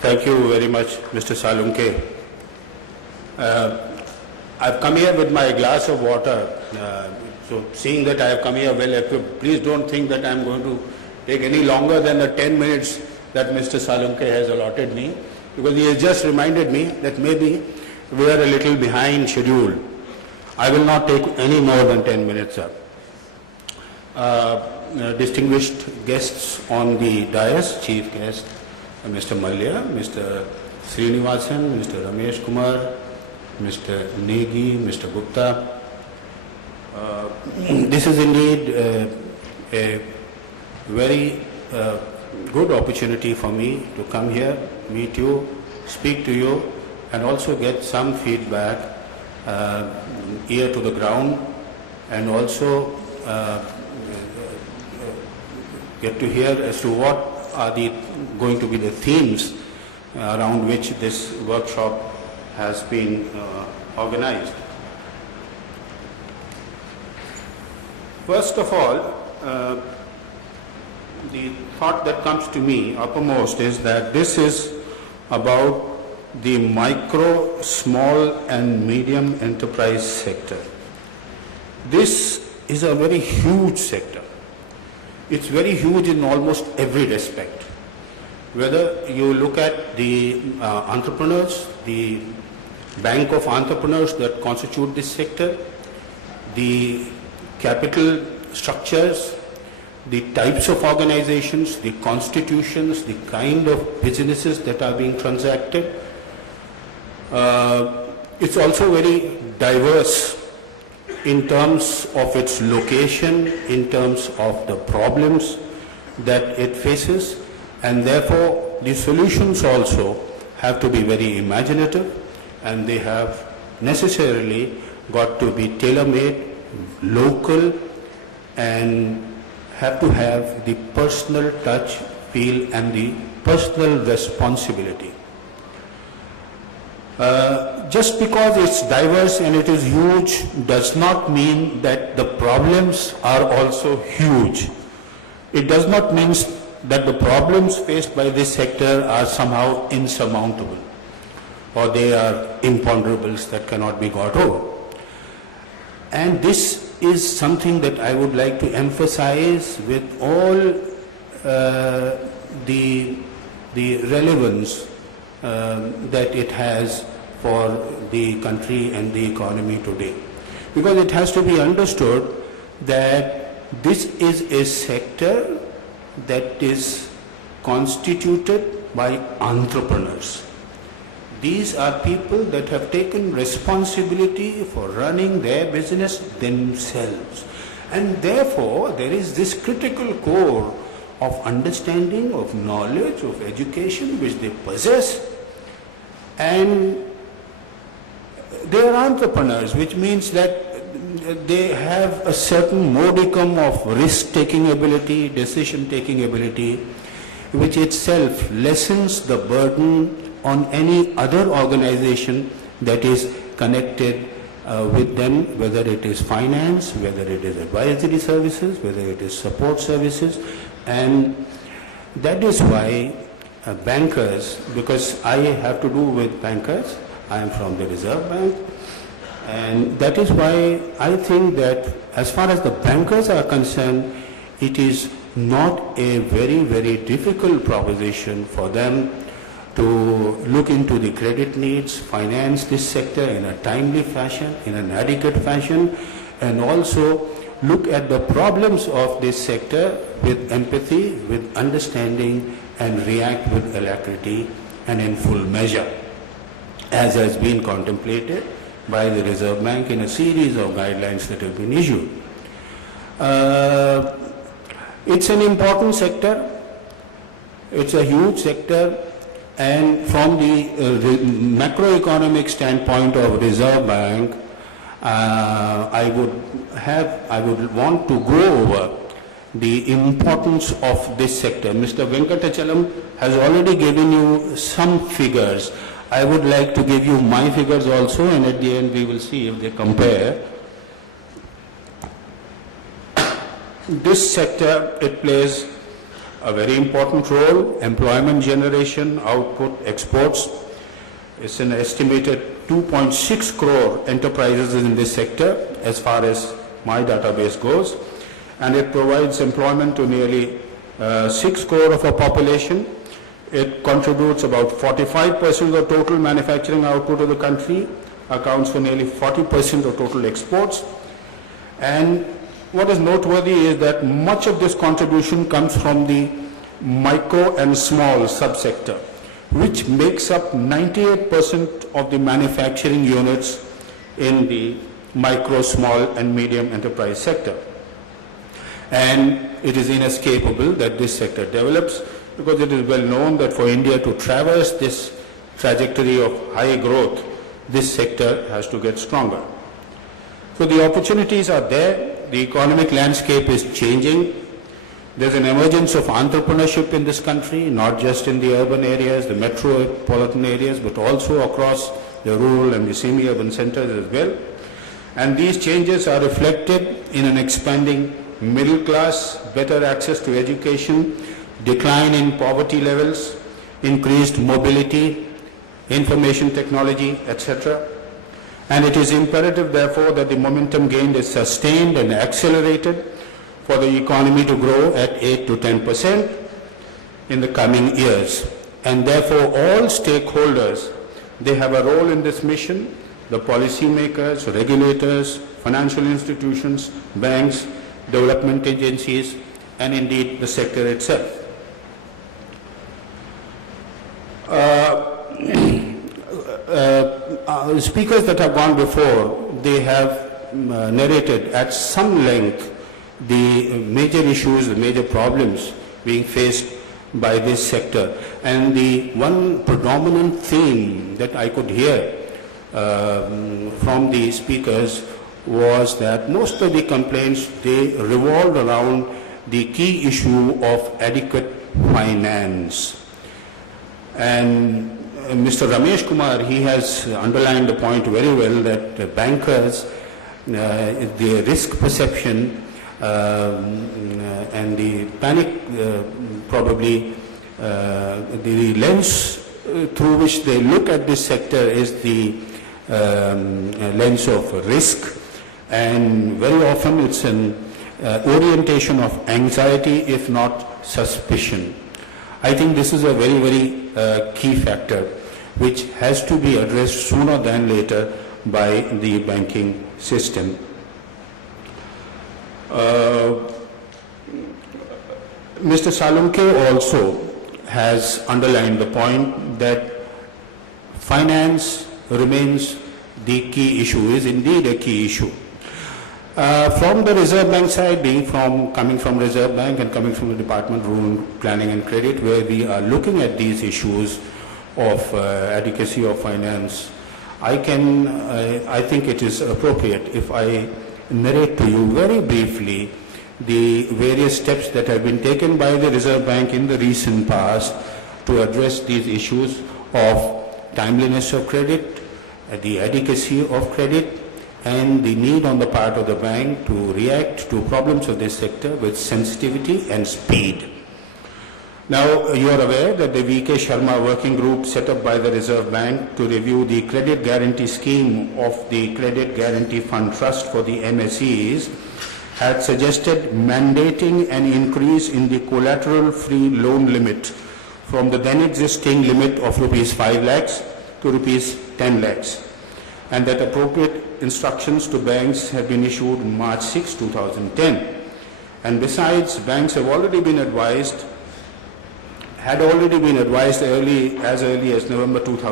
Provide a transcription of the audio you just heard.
Thank you very much, Mr. Salunke. I've come here with my glass of water. So seeing that I have come here well equipped, please don't think that I'm going to take any longer than the 10 minutes that Mr. Salunke has allotted me, because he has just reminded me that maybe we are a little behind schedule. I will not take any more than 10 minutes, sir. Distinguished guests on the dais, chief guest, Mr. Malya, Mr. Srinivasan, Mr. Ramesh Kumar, Mr. Negi, Mr. Gupta. This is indeed a very good opportunity for me to come here, meet you, speak to you, and also get some feedback, ear to the ground, and also get to hear as to what are going to be the themes around which this workshop has been organized. First of all, the thought that comes to me uppermost is that this is about the micro, small and medium enterprise sector. This is a very huge sector. It's very huge in almost every respect. Whether you look at the entrepreneurs, the bank of entrepreneurs that constitute this sector, the capital structures, the types of organizations, the constitutions, the kind of businesses that are being transacted. It's also very diverse in terms of its location, in terms of the problems that it faces, and therefore the solutions also have to be very imaginative, and they have necessarily got to be tailor-made, local, and have to have the personal touch, feel, and the personal responsibility. Just because it's diverse and it is huge does not mean that the problems are also huge. It does not mean that the problems faced by this sector are somehow insurmountable or they are imponderables that cannot be got over. And this is something that I would like to emphasize with all the relevance that it has for the country and the economy today. Because it has to be understood that this is a sector that is constituted by entrepreneurs. These are people that have taken responsibility for running their business themselves. And therefore, there is this critical core of understanding, of knowledge, of education which they possess. And they are entrepreneurs, which means that they have a certain modicum of risk-taking ability, decision-taking ability, which itself lessens the burden on any other organization that is connected with them, whether it is finance, whether it is advisory services, whether it is support services. And that is why bankers, because I have to do with bankers, I am from the Reserve Bank, and that is why I think that as far as the bankers are concerned, it is not a very, very difficult proposition for them to look into the credit needs, finance this sector in a timely fashion, in an adequate fashion, and also look at the problems of this sector with empathy, with understanding, and react with alacrity and in full measure, as has been contemplated by the Reserve Bank in a series of guidelines that have been issued. It's an important sector, it's a huge sector, and from the macroeconomic standpoint of Reserve Bank, I would want to go over the importance of this sector. Mr. Venkatachalam has already given you some figures. I would like to give you my figures also, and at the end we will see if they compare. This sector, it plays a very important role, employment generation, output, exports. It's an estimated 2.6 crore enterprises in this sector as far as my database goes, and it provides employment to nearly 6 crore of our population. It contributes about 45% of the total manufacturing output of the country, accounts for nearly 40% of total exports. And what is noteworthy is that much of this contribution comes from the micro and small subsector, which makes up 98% of the manufacturing units in the micro, small and medium enterprise sector. And it is inescapable that this sector develops, because it is well known that for India to traverse this trajectory of high growth, this sector has to get stronger. So the opportunities are there. The economic landscape is changing. There's an emergence of entrepreneurship in this country, not just in the urban areas, the metropolitan areas, but also across the rural and the semi-urban centers as well. And these changes are reflected in an expanding middle class, better access to education, decline in poverty levels, increased mobility, information technology, etc. And it is imperative, therefore, that the momentum gained is sustained and accelerated for the economy to grow at 8 to 10% in the coming years. And therefore, all stakeholders, they have a role in this mission: the policymakers, regulators, financial institutions, banks, development agencies, and indeed the sector itself. Speakers that have gone before, they have narrated at some length the major issues, the major problems being faced by this sector. And the one predominant theme that I could hear from the speakers was that most of the complaints, they revolved around the key issue of adequate finance. And Mr. Ramesh Kumar, he has underlined the point very well that bankers, the risk perception and the panic, probably the lens through which they look at this sector is the lens of risk, and very often it's an orientation of anxiety, if not suspicion. I think this is a very, very key factor which has to be addressed sooner than later by the banking system. Mr. Salunke also has underlined the point that finance remains the key issue, is indeed a key issue. From the Reserve Bank side, coming from Reserve Bank and coming from the Department of Rural Planning and Credit, where we are looking at these issues of adequacy of finance, I think it is appropriate if I narrate to you very briefly the various steps that have been taken by the Reserve Bank in the recent past to address these issues of timeliness of credit, the adequacy of credit, and the need on the part of the bank to react to problems of this sector with sensitivity and speed. Now, you are aware that the V.K. Sharma working group set up by the Reserve Bank to review the credit guarantee scheme of the Credit Guarantee Fund Trust for the MSEs had suggested mandating an increase in the collateral-free loan limit from the then existing limit of Rs 5 lakhs to Rs 10 lakhs, and that appropriate instructions to banks have been issued March 6, 2010. And besides, banks have already been advised, as early as November 2010,